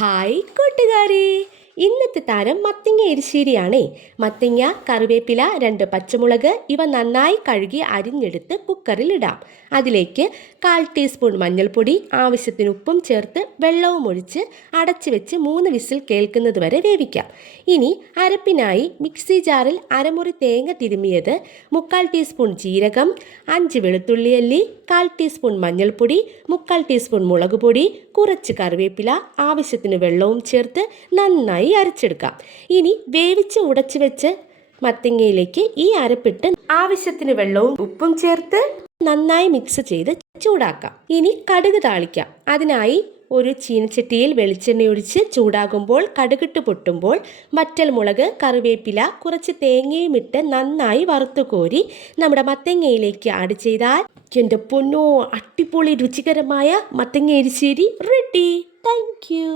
Hi കൂട്ടുകാരെ, ഇന്നത്തെ താരം മത്തങ്ങ എരിശ്ശേരിയാണേ. മത്തങ്ങ, കറിവേപ്പില, 2 പച്ചമുളക് ഇവ നന്നായി കഴുകി അരിഞ്ഞെടുത്ത് കുക്കറിലിടാം. അതിലേക്ക് 1/4 ടീസ്പൂൺ മഞ്ഞൾപ്പൊടി, ആവശ്യത്തിന് ഉപ്പും ചേർത്ത് വെള്ളവും ഒഴിച്ച് അടച്ചു വെച്ച് 3 വിസിൽ കേൾക്കുന്നത് വരെ വേവിക്കാം. ഇനി അരപ്പിനായി മിക്സി ജാറിൽ അരമുറി തേങ്ങ തിരുമിയത്, 3/4 ടീസ്പൂൺ ജീരകം, 5 വെളുത്തുള്ളി അല്ലി, 1/4 ടീസ്പൂൺ മഞ്ഞൾപ്പൊടി, 3/4 ടീസ്പൂൺ മുളക് പൊടി, കുറച്ച് കറിവേപ്പില, ആവശ്യത്തിന് വെള്ളവും ചേർത്ത് നന്നായി അരച്ചെടുക്കാം. ഇനി വേവിച്ച് ഉടച്ചു വെച്ച് മത്തങ്ങയിലേക്ക് ഈ അരപ്പിട്ട് ആവശ്യത്തിന് വെള്ളവും ഉപ്പും ചേർത്ത് നന്നായി മിക്സ് ചെയ്ത് ചൂടാക്കാം. ഇനി കടുക് താളിക്കാം. അതിനായി ഒരു ചീനച്ചട്ടിയിൽ വെളിച്ചെണ്ണ ഒഴിച്ച് ചൂടാകുമ്പോൾ കടുകിട്ട് പൊട്ടുമ്പോൾ വറ്റൽമുളക്, കറിവേപ്പില, കുറച്ച് തേങ്ങയും ഇട്ട് നന്നായി വറുത്തു കോരി നമ്മുടെ മത്തങ്ങയിലേക്ക് ആഡ് ചെയ്താൽ എൻ്റെ പൊന്നോ, അടിപൊളി രുചികരമായ മത്തങ്ങ എരിശ്ശേരി റെഡി. Thank you.